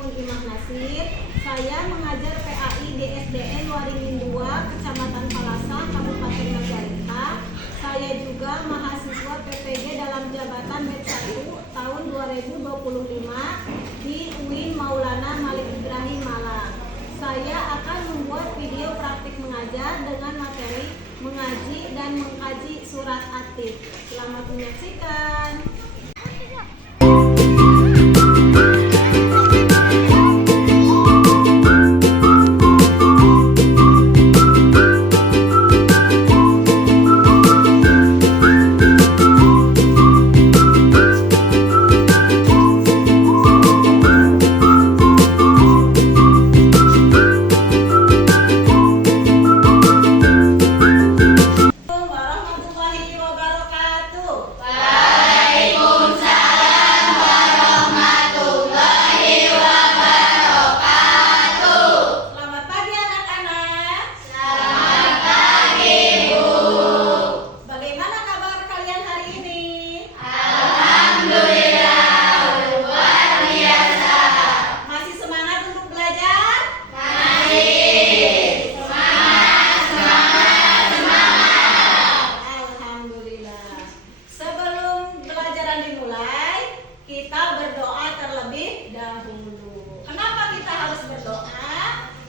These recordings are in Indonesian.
Halimun Imah Nasir. Saya mengajar PAI di SDN Waringin 2, Kecamatan Palasah, Kabupaten Majalengka. Saya juga mahasiswa PPG dalam jabatan BED 1 tahun 2025 di UIN Maulana Malik Ibrahim Malang. Saya akan membuat video praktik mengajar dengan materi mengaji dan mengkaji surat At-Tif. Selamat menyaksikan.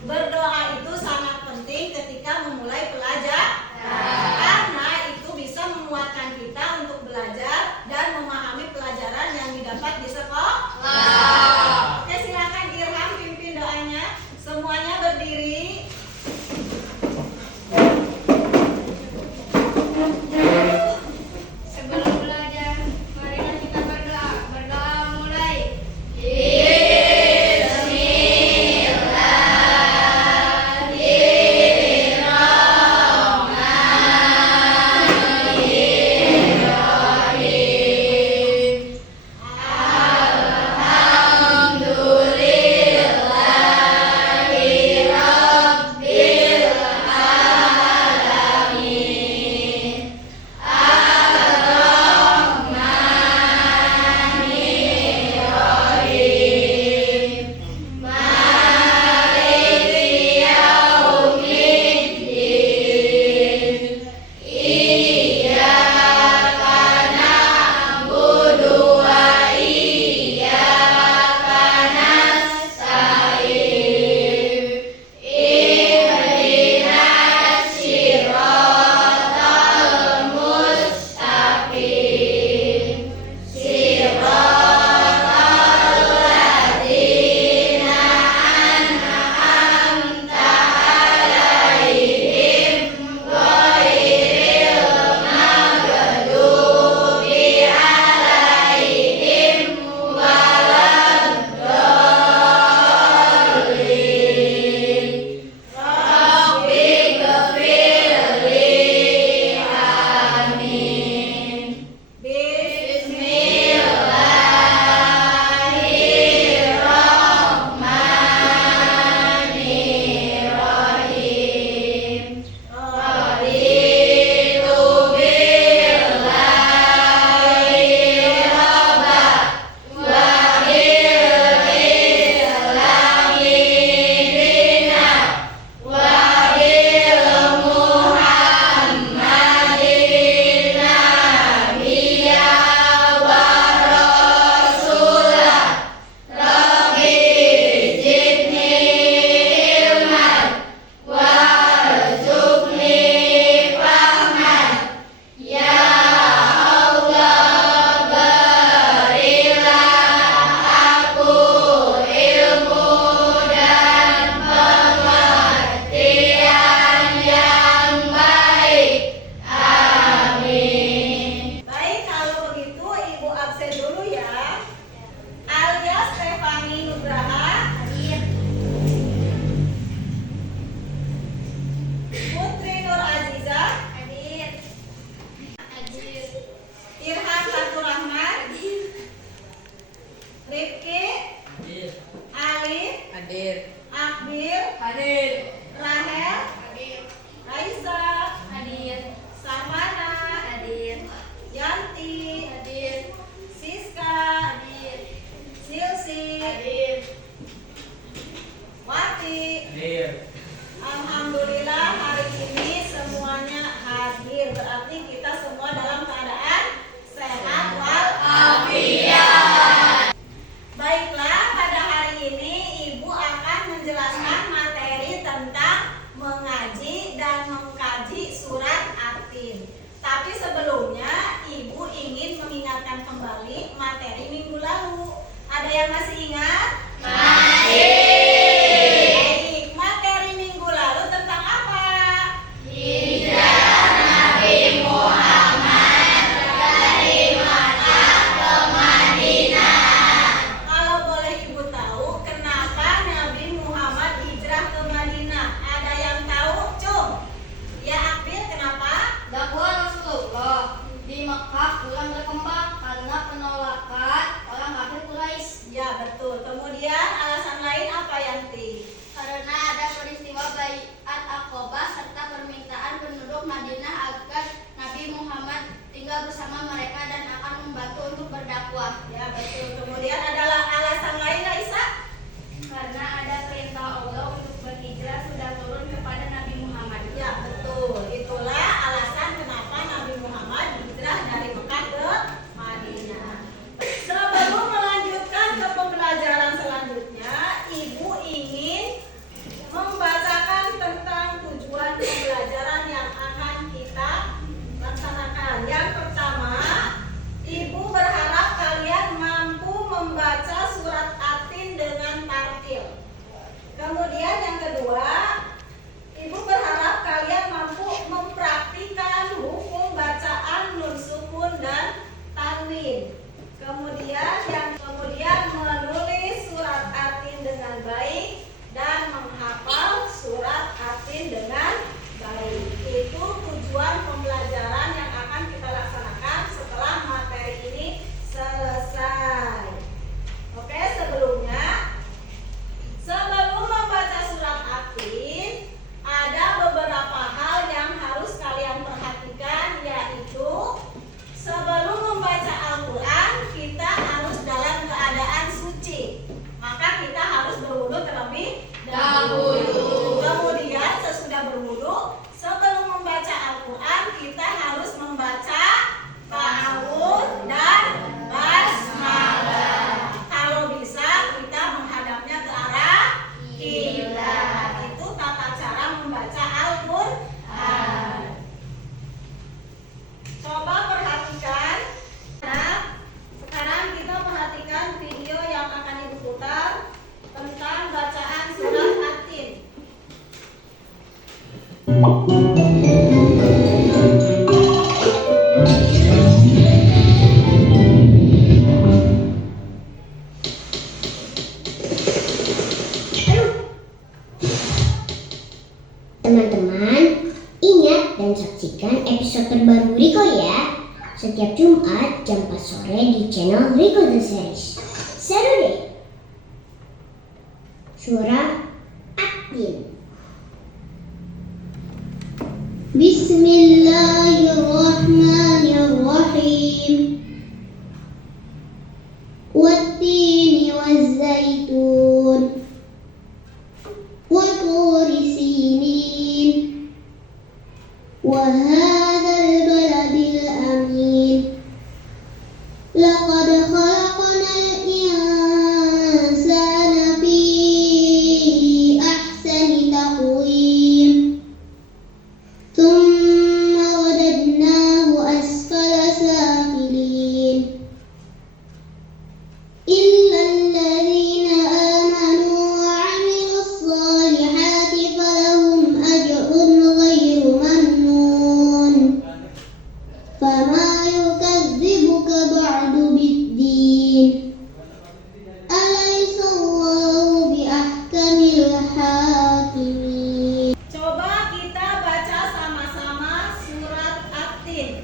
Berdoa itu sangat penting ketika memulai pelajaran, karena itu bisa menguatkan kita untuk belajar dan memahami pelajaran yang didapat di sekolah. Oke, silakan Irham pimpin doanya. Semuanya berdiri. Sebelum belajar, marilah kita berdoa. Berdoa mulai. Hadir. Akbil, Hadir. Rahel, Hadir. Raisa, Hadir. Samana, Hadir. Yanti, Hadir. Siska, Hadir. Silsi, Hadir. Teman-teman, ingat dan saksikan episode terbaru Rico ya. Setiap Jumat jam 4 sore di channel Rico The Series. Seru deh. Surah At-Tin. Bismillahirrahmanirrahim. Wat-tini waz-zaitun. وطور سينين وهذا البلد الأمين لقد خلقنا الإنسان في أحسن تقويم ثم رددناه أسفل سافلين إلا الذين آمنوا وعملوا الصالحات فلهم أجر غير ممنون فما يكذبك بعد بالدين أليس الله بأحكم الحاكمين. Coba kita baca sama-sama surat At-Tin.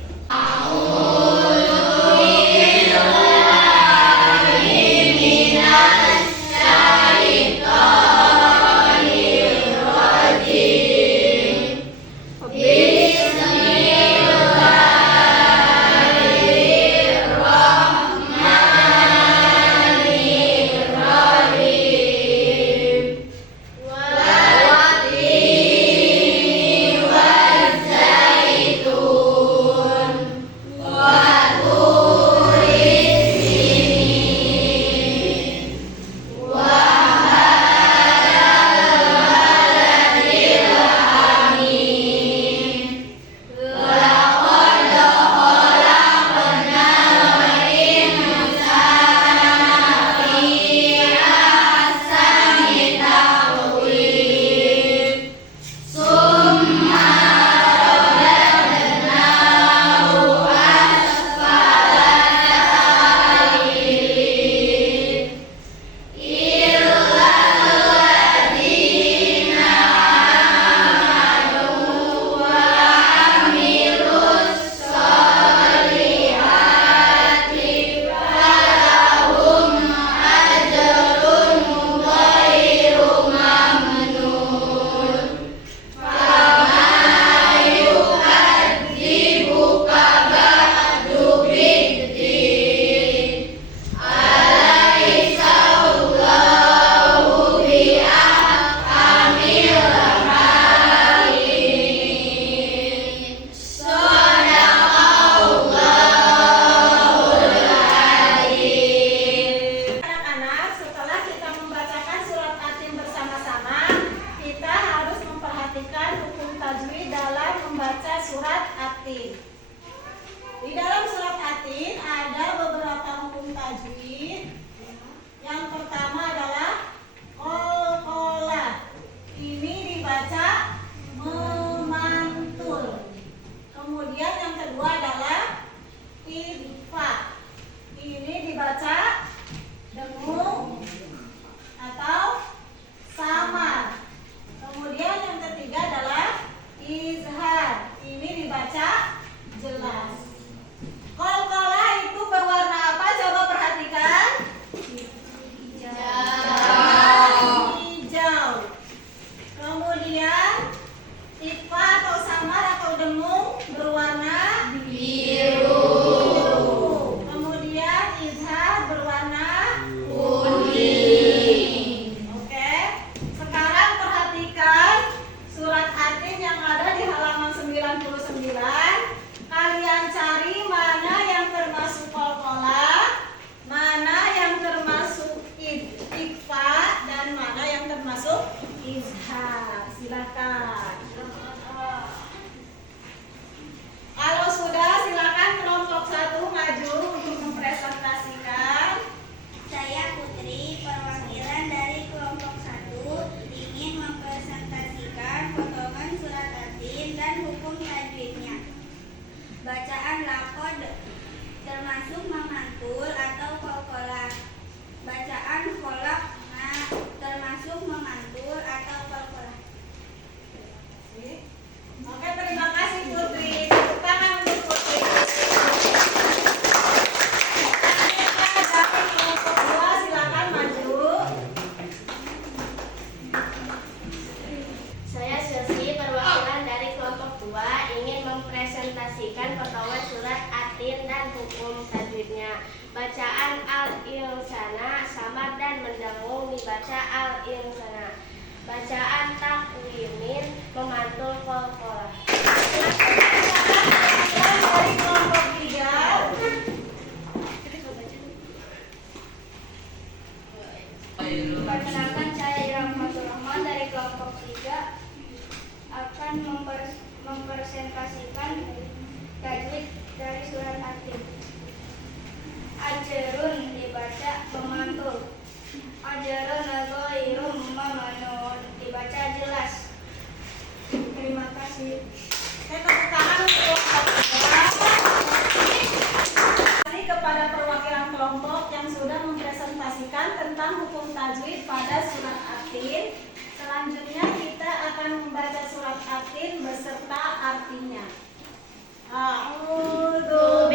Surat At-Tin. Di dalam surat At-Tin ada beberapa hukum tajwid. Yang pertama adalah qalqalah. Ini dibaca memantul. Kemudian yang kedua adalah ikhfa. Ini dibaca dengung atau samar. Kemudian yang ketiga adalah izhar. Ini dibaca jelas. Qalqalah itu berwarna apa? Coba perhatikan. Hijau. Kemudian ikhfa atau samar atau dengung berwarna biru. Kemudian izhar berwarna kuning. Oke. Sekarang perhatikan surat At-Tin yang ada di halaman 99. Kalian cari mana yang termasuk qalqalah, mana yang termasuk ikhfa, dan mana yang termasuk izhar. Silakan. Kalau sudah, silakan kelompok 1 maju untuk mempresentasikan. Saya Putri, perwakilan dari kelompok 1, ingin mempresentasikan potongan surat At-Tin membaca al-insana. Bacaan takwimin memantul kol-kolah. Dari kelompok 3. Perkenalkan, saya Iram Fatul Rahman dari kelompok 3 akan mempresentasikan tajwid dari surat At-Tin. Ajrun dibaca memantul. Ajrun ghairum mamnun dibaca jelas. Terima kasih. Saya tepuk tangan untuk kelompok 3. Terima kasih kepada perwakilan kelompok yang sudah mempresentasikan tentang hukum tajwid pada surat At-Tin. Selanjutnya kita akan membaca surat At-Tin beserta artinya. A'udzu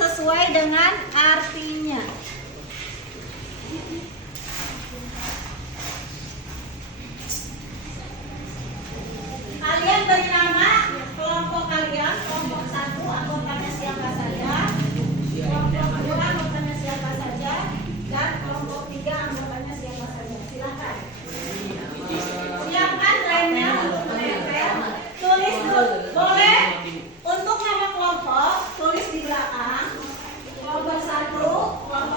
sesuai dengan artinya. Kalian beri nama kelompok kalian, kelompok 1 anggotanya siapa saja, kelompok 2 anggotanya siapa saja, dan kelompok 3 anggotanya siapa saja. Silakan. Siapkan remnya untuk menempel. Tulis dulu. Boleh untuk nama kelompok tulis di belakang. Kelompok 1, kelompok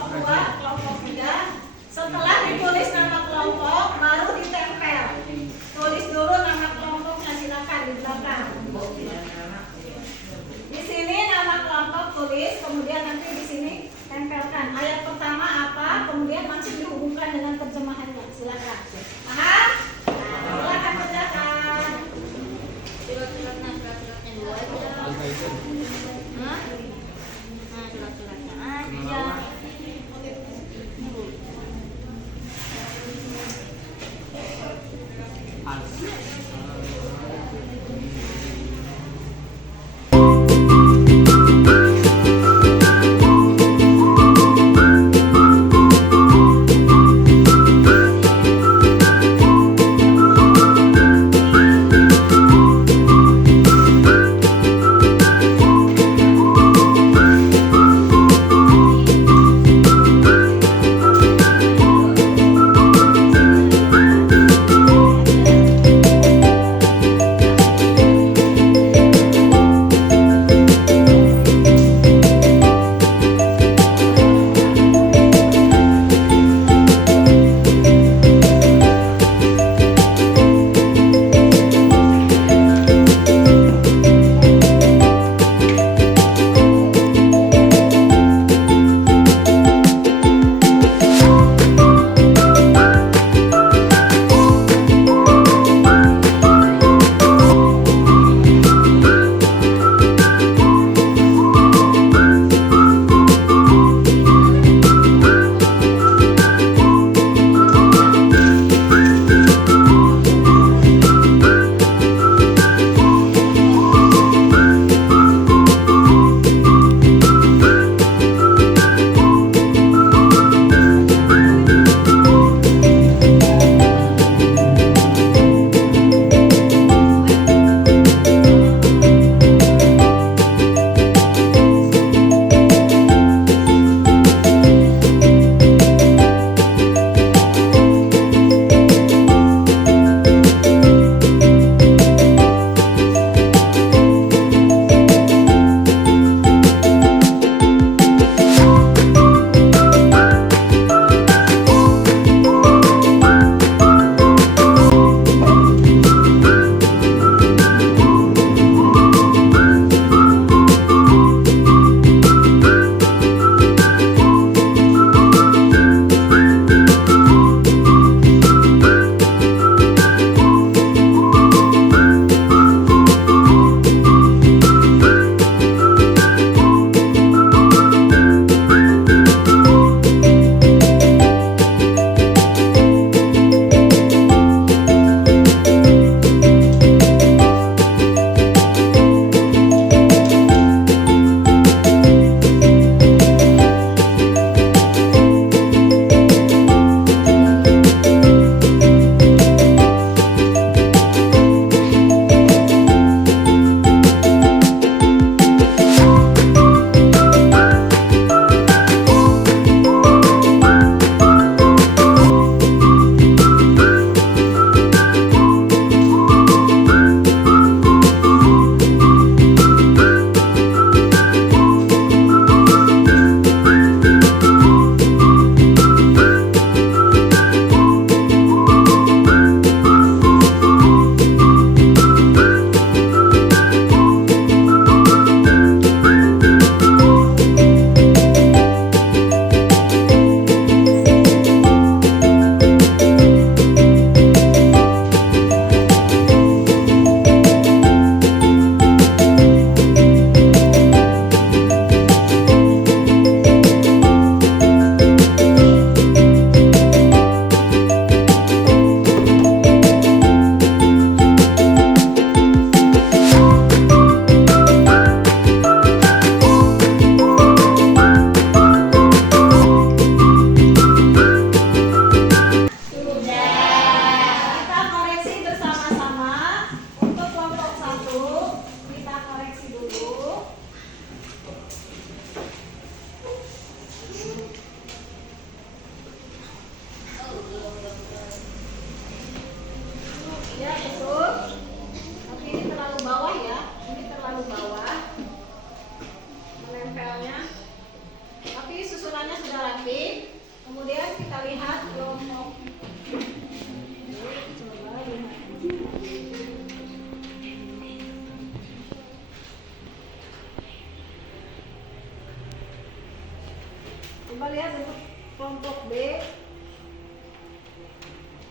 kelompok B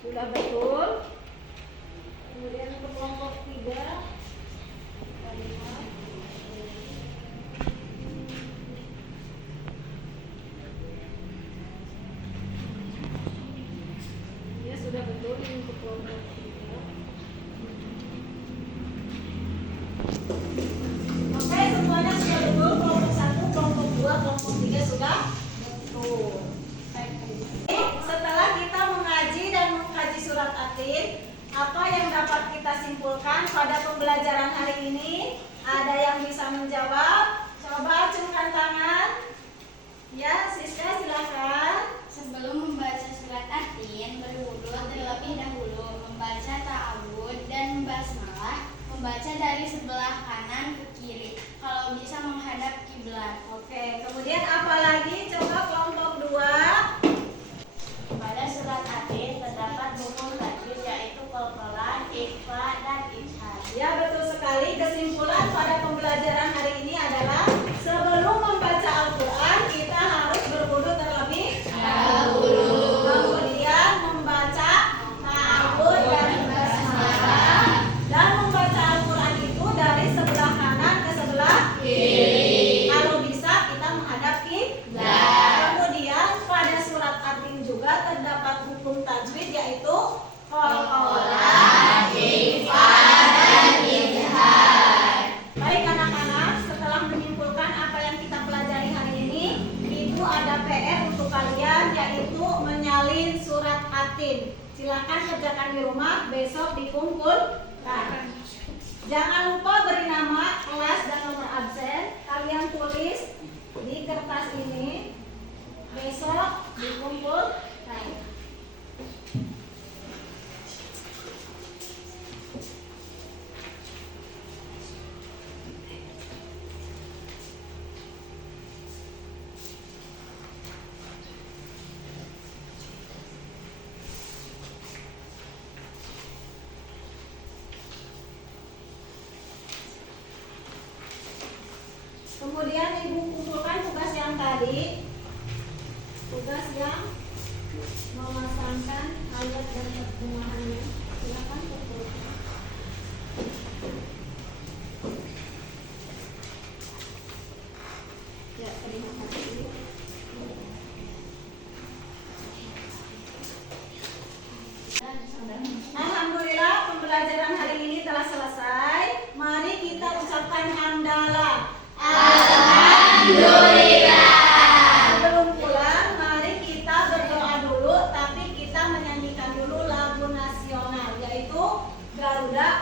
sudah betul. Kemudian untuk kelompok 3 kita lihat. Ya sudah betul ini untuk kelompok 3. Oke, semuanya sudah betul. Kelompok 1, kelompok 2, kelompok 3 sudah betul. Setelah kita mengaji dan mengkaji surat At-Tin, apa yang dapat kita simpulkan pada pembelajaran hari ini? Ada yang bisa menjawab? Coba acungkan tangan. Ya, Siska silakan. Sebelum membaca surat At-Tin, berwudu terlebih dahulu, membaca ta'awud dan basmalah, membaca dari sebelah kanan ke kiri, kalau bisa menghadap kiblat. Oke, kemudian apa lagi? Coba kelompok 2. Pada surat At-Tin terdapat hukum tajwid yaitu qalqalah, ikhfa, dan ishar. Ya, betul sekali. Kesimpulan pada pembelajaran hari ini adalah sebelum membaca Al-Quran kita harus berwudu terlebih dahulu. Kemudian membaca ta'awud dan basmalah, dan membaca Al-Quran itu dari sebelah kanan ke sebelah kiri. Kalau bisa kita menghadap kiblat. Kemudian pada surat At-Tin juga terdapat hukum tajwid yaitu qalqalah, ikhfa, dan izhar. Baik anak-anak, setelah menyimpulkan apa yang kita pelajari hari ini, Ibu ada PR untuk kalian yaitu menyalin surat At-Tin. Silakan kerjakan di rumah, besok dikumpulkan. Jangan lupa beri nama, kelas, dan nomor absen. Kalian tulis di kertas ini. Besok dikumpulkan. Kemudian Ibu kumpulkan tugas yang tadi. Tugas yang memasangkan ayat dan terjemahannya. Silakan kumpulkan. Ya, terima kasih. Alhamdulillah, pembelajaran hari ini telah selesai. Mari kita ucapkan hamdalah. Sebelum pulang, mari kita berdoa dulu, tapi kita menyanyikan dulu lagu nasional, yaitu Garuda